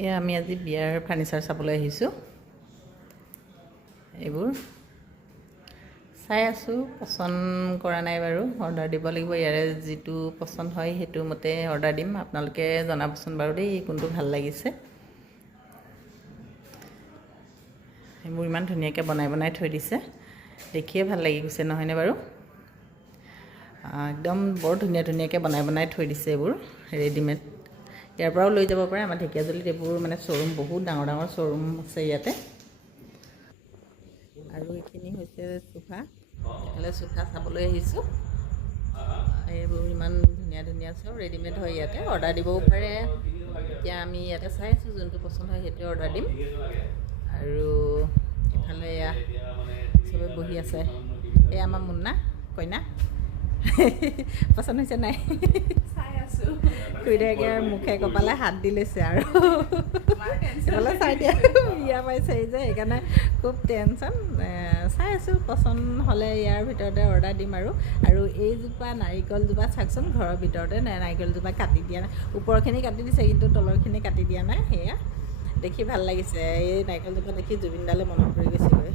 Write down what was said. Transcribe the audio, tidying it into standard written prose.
এয়া আমি আজি বিয়াৰ ফাৰ্নিচাৰ চাবলৈ আহিছোঁ। এইবোৰ চাই আছোঁ, পচন্দ কৰা নাই বাৰু, অৰ্ডাৰ দিব লাগিব। ইয়াৰে যিটো পচন্দ হয় সেইটো মতে অৰ্ডাৰ দিম। আপোনালোকে জনাবচোন বাৰু দেই কোনটো ভাল লাগিছে। এইবোৰ ইমান ধুনীয়াকৈ বনাই থৈ দিছে, দেখিয়ে ভাল লাগি গৈছে নহয়নে বাৰু। একদম বৰ ধুনীয়াকৈ বনাই থৈ দিছে এইবোৰ ৰেডিমেড। ইয়াৰ পৰাও লৈ যাব পাৰে। আমাৰ ঢেকীয়াজুলিত এইবোৰ মানে শ্ব'ৰুম, বহুত ডাঙৰ শ্ব'ৰুম আছে ইয়াতে। আৰু এইখিনি হৈছে চোফা। এইফালে চোফা চাবলৈ আহিছোঁ। এইবোৰ ইমান ধুনীয়া চব ৰেডিমেড হয় ইয়াতে, অৰ্ডাৰ দিবও পাৰে। এতিয়া আমি ইয়াতে চাই আছোঁ, যোনটো পচন্দ হয় সেইটোৱে অৰ্ডাৰ দিম। আৰু এইফালে এয়া চবে বহি আছে। এয়া আমাৰ মুন্না কইনা। পচন্দ হৈছে নাই? চাই আছোঁ। খুৰীদেউকে মুখে কপালে হাত দি লৈছে আৰু এইফালে চাই দিয়া। বিয়া পাইছেহি যে সেইকাৰণে খুব টেনশ্যন। চাই আছোঁ, পচন্দ হ'লে ইয়াৰ ভিতৰতে অৰ্ডাৰ দিম। আৰু এইজোপা নাৰিকলজোপা চাওকচোন, ঘৰৰ ভিতৰতে নাৰিকলজোপা কাটি দিয়া নাই। ওপৰখিনি কাটি দিছে কিন্তু তলৰখিনি কাটি দিয়া নাই। সেয়া দেখি ভাল লাগিছে। এই নাৰিকলজোপা দেখি জুবিনদালৈ মনত পৰি গৈছেগৈ।